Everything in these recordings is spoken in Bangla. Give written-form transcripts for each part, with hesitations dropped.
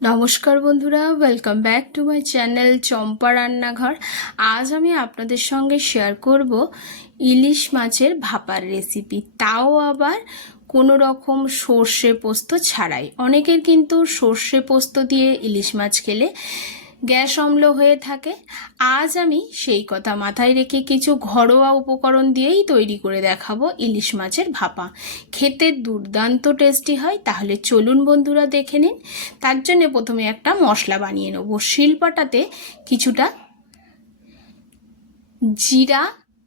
নমস্কার বন্ধুরা, welcome back to my channel Champa রান্নাঘর। আজ আমি আপনাদের সঙ্গে শেয়ার করব ইলিশ মাছের ভাপার রেসিপি, তাও আবার কোনো রকম সর্ষে পোস্ত ছাড়াই। অনেকের কিন্তু সর্ষে পোস্ত দিয়ে ইলিশ মাছ খেলে গ্যাস অম্ল হয়ে থাকে। আজ আমি সেই কথা মাথায় রেখে কিছু ঘরোয়া উপকরণ দিয়েই তৈরি করে দেখাবো ইলিশ মাছের ভাপা। খেতে দুর্দান্ত টেস্টি হয়। তাহলে চলুন বন্ধুরা দেখে নিন। তার জন্য প্রথমে একটা মশলা বানিয়ে নেব। শিলপাটাতে কিছুটা জিরা,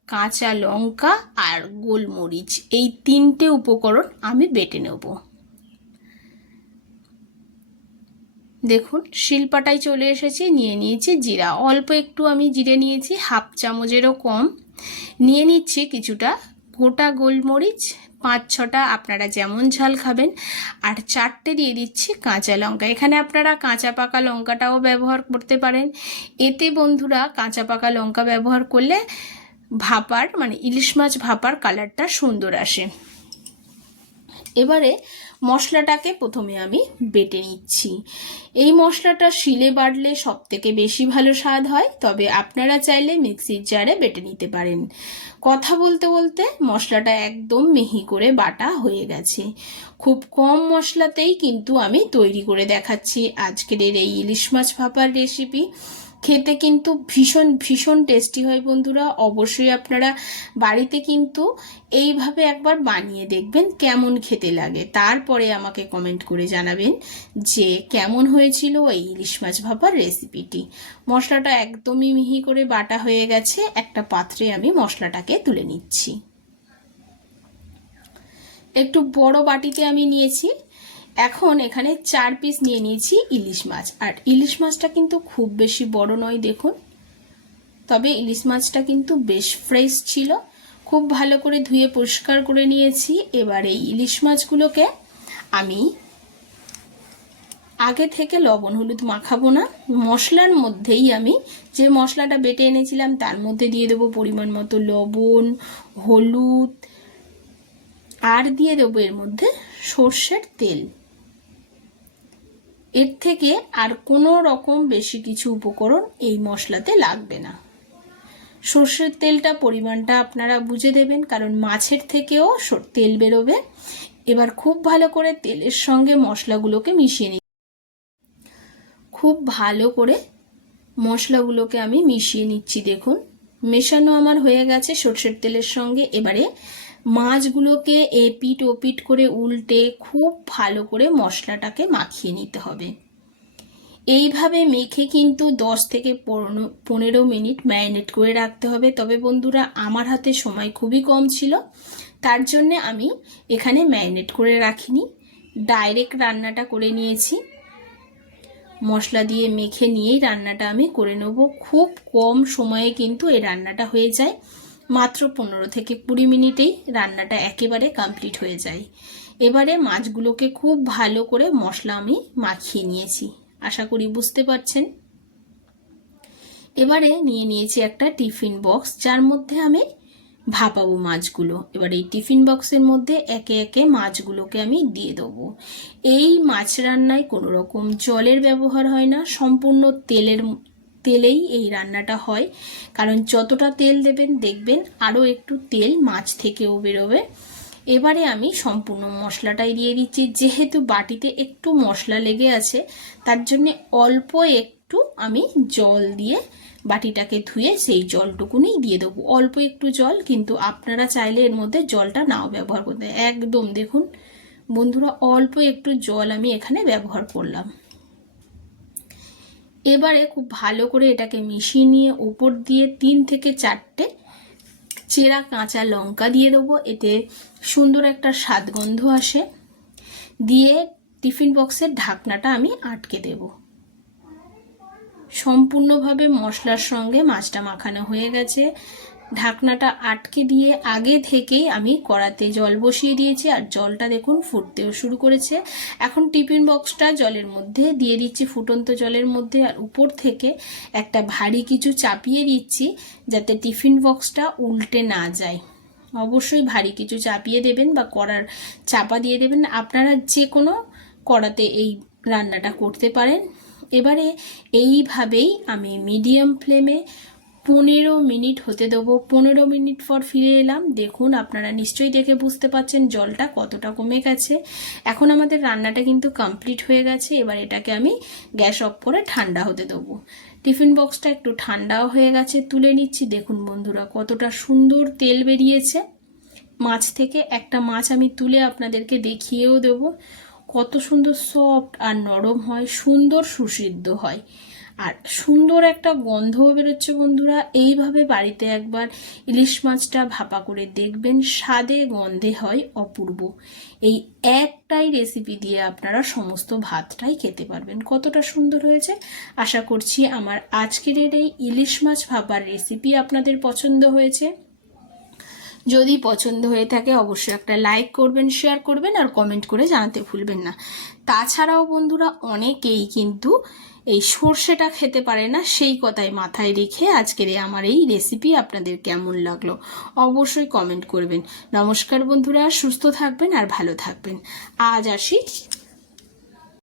কাঁচা লঙ্কা আর গোলমরিচ, এই তিনটে উপকরণ আমি বেটে নেব। দেখুন শিলপাটায় চলে এসেছি। নিয়ে নিয়েছি জিরা, অল্প একটু আমি জিরে নিয়েছি, হাফ চামচেরও কম। নিয়ে নিচ্ছি কিছুটা গোটা গোলমরিচ, 5-6টা, আপনারা যেমন ঝাল খাবেন। আর 4টে দিয়ে দিচ্ছি কাঁচা লঙ্কা। এখানে আপনারা কাঁচা পাকা লঙ্কাটাও ব্যবহার করতে পারেন। এতে বন্ধুরা কাঁচা পাকা লঙ্কা ব্যবহার করলে ভাপার মানে ইলিশ মাছ ভাপার কালারটা সুন্দর আসে। এবারে মশলাটাকে প্রথমে আমি বেটে নিচ্ছি। এই মশলাটা শিলে বাটলে সব থেকে বেশি ভালো স্বাদ হয়, তবে আপনারা চাইলে মিক্সির জারে বেটে নিতে পারেন। কথা বলতে বলতে মশলাটা একদম মিহি করে বাটা হয়ে গেছে। খুব কম মশলাতেই কিন্তু আমি তৈরি করে দেখাচ্ছি আজকের এই ইলিশ মাছ ভাপার রেসিপি। খেতে কিন্তু ভীষণ ভীষণ টেস্টি হয় বন্ধুরা। অবশ্যই আপনারা বাড়িতে কিন্তু এইভাবে একবার বানিয়ে দেখবেন কেমন খেতে লাগে, তারপরে আমাকে কমেন্ট করে জানাবেন যে কেমন হয়েছিল এই ইলিশ মাছ ভাপার রেসিপিটি। মশলাটা একদমই মিহি করে বাটা হয়ে গেছে। একটা পাত্রে আমি মশলাটাকে তুলে নিচ্ছি। একটু বড় বাটিতে আমি নিয়েছি। এখন এখানে 4 পিস নিয়ে নিয়েছি ইলিশ মাছ। আর ইলিশ মাছটা কিন্তু খুব বেশি বড় নয় দেখুন, তবে ইলিশ মাছটা কিন্তু বেশ ফ্রেশ ছিল। খুব ভালো করে ধুয়ে পরিষ্কার করে নিয়েছি। এবার এই ইলিশ মাছগুলোকে আমি আগে থেকে লবণ হলুদ মাখাবো না, মশলার মধ্যেই আমি যে মশলাটা বেটে এনেছিলাম তার মধ্যে দিয়ে দেবো পরিমাণ মতো লবণ, হলুদ, আর দিয়ে দেবো এর মধ্যে সর্ষের তেল। এর থেকে আর কোনো রকম বেশি কিছু উপকরণ এই মশলাতে লাগবে না। সর্ষের তেলটা পরিমাণটা আপনারা বুঝে দেবেন, কারণ মাছের থেকেও তেল বেরোবে। এবার খুব ভালো করে তেলের সঙ্গে মশলাগুলোকে মিশিয়ে নিই। খুব ভালো করে মশলাগুলোকে আমি মিশিয়ে নিচ্ছি। দেখুন মেশানো আমার হয়ে গেছে সর্ষের তেলের সঙ্গে। এবারে মাছগুলোকে এপিট ওপিট করে উল্টে খুব ভালো করে মশলাটাকে মাখিয়ে নিতে হবে। এইভাবে মেখে কিন্তু 10 থেকে 15 মিনিট ম্যারিনেট করে রাখতে হবে। তবে বন্ধুরা আমার হাতে সময় খুবই কম ছিল, তার জন্যে আমি এখানে ম্যারিনেট করে রাখিনি, ডাইরেক্ট রান্নাটা করে নিয়েছি। মশলা দিয়ে মেখে নিয়েই রান্নাটা আমি করে নেব। খুব কম সময়ে কিন্তু এই রান্নাটা হয়ে যায়। মাত্র 15 থেকে 20 মিনিটেই রান্নাটা একেবারে কমপ্লিট হয়ে যায়। এবারে মাছগুলোকে খুব ভালো করে মশলা আমি মাখিয়ে নিয়েছি, আশা করি বুঝতে পারছেন। এবারে নিয়ে নিয়েছি একটা টিফিন বক্স, যার মধ্যে আমি ভাপাবো মাছগুলো। এবার এই টিফিন বক্সের মধ্যে একে একে মাছগুলোকে আমি দিয়ে দেবো। এই মাছ রান্নায় কোনো রকম জলের ব্যবহার হয় না, সম্পূর্ণ তেলেই এই রান্নাটা হয়। কারণ যতটা তেল দেবেন দেখবেন আরও একটু তেল মাছ থেকেও বেরোবে। এবারে আমি সম্পূর্ণ মশলাটাই দিয়ে দিচ্ছি। যেহেতু বাটিতে একটু মশলা লেগে আছে, তার জন্য অল্প একটু আমি জল দিয়ে বাটিটাকে ধুয়ে সেই জলটুকুনি দিয়ে দেবো। অল্প একটু জল, কিন্তু আপনারা চাইলে এর মধ্যে জলটা নাও ব্যবহার করতে। একদম দেখুন বন্ধুরা অল্প একটু জল আমি এখানে ব্যবহার করলাম। এবারে খুব ভালো করে এটাকে মিশিয়ে নিয়ে উপর দিয়ে 3 থেকে 4টে চেরা কাঁচা লঙ্কা দিয়ে দেবো। এতে সুন্দর একটা স্বাদ গন্ধ আসে। দিয়ে টিফিন বক্সের ঢাকনাটা আমি আটকে দেব। সম্পূর্ণভাবে মশলার সঙ্গে মাছটা মাখানো হয়ে গেছে। ঢাকনাটা আটকে দিয়ে আগে থেকেই আমি কড়াতে জল বসিয়ে দিয়েছি, আর জলটা দেখুন ফুটতেও শুরু করেছে। এখন টিফিন বক্সটা জলের মধ্যে দিয়ে দিচ্ছি, ফুটন্ত জলের মধ্যে। আর উপর থেকে একটা ভারী কিছু চাপিয়ে দিচ্ছি, যাতে টিফিন বক্সটা উল্টে না যায়। অবশ্যই ভারী কিছু চাপিয়ে দেবেন বা কড়ার চাপা দিয়ে দেবেন। আপনারা যে কোনো কড়াতে এই রান্নাটা করতে পারেন। এবারে এইভাবেই আমি মিডিয়াম ফ্লেমে 15 মিনিট হতে দেবো। 15 মিনিট পর ফিরে এলাম। দেখুন, আপনারা নিশ্চয়ই দেখে বুঝতে পারছেন জলটা কতটা কমে গেছে। এখন আমাদের রান্নাটা কিন্তু কমপ্লিট হয়ে গেছে। এবার এটাকে আমি গ্যাস অফ করে ঠান্ডা হতে দেবো। টিফিন বক্সটা একটু ঠান্ডাও হয়ে গেছে, তুলে নিচ্ছি। দেখুন বন্ধুরা, কতটা সুন্দর তেল বেরিয়েছে মাছ থেকে। একটা মাছ আমি তুলে আপনাদেরকে দেখিয়েও দেবো কত সুন্দর সফট আর নরম হয়, সুন্দর সুসিদ্ধ হয়, আর সুন্দর একটা গন্ধও বেরোচ্ছে। বন্ধুরা, এইভাবে বাড়িতে একবার ইলিশ মাছটা ভাপা করে দেখবেন, স্বাদে গন্ধে হয় অপূর্ব। এই একটাই রেসিপি দিয়ে আপনারা সমস্ত ভাতটাই খেতে পারবেন। কতটা সুন্দর হয়েছে। আশা করছি আমার আজকের এই ইলিশ মাছ ভাপার রেসিপি আপনাদের পছন্দ হয়েছে। যদি পছন্দ হয়ে থাকে অবশ্যই একটা লাইক করবেন, শেয়ার করবেন আর কমেন্ট করে জানাতে ভুলবেন না। তাছাড়াও বন্ধুরা, অনেকেই কিন্তু এই সর্ষেটা খেতে পারে না, সেই কথাই মাথায় রেখে আজকের আমার এই রেসিপি আপনাদের কেমন লাগলো অবশ্যই কমেন্ট করবেন। নমস্কার বন্ধুরা, সুস্থ থাকবেন আর ভালো থাকবেন। আজ আসি,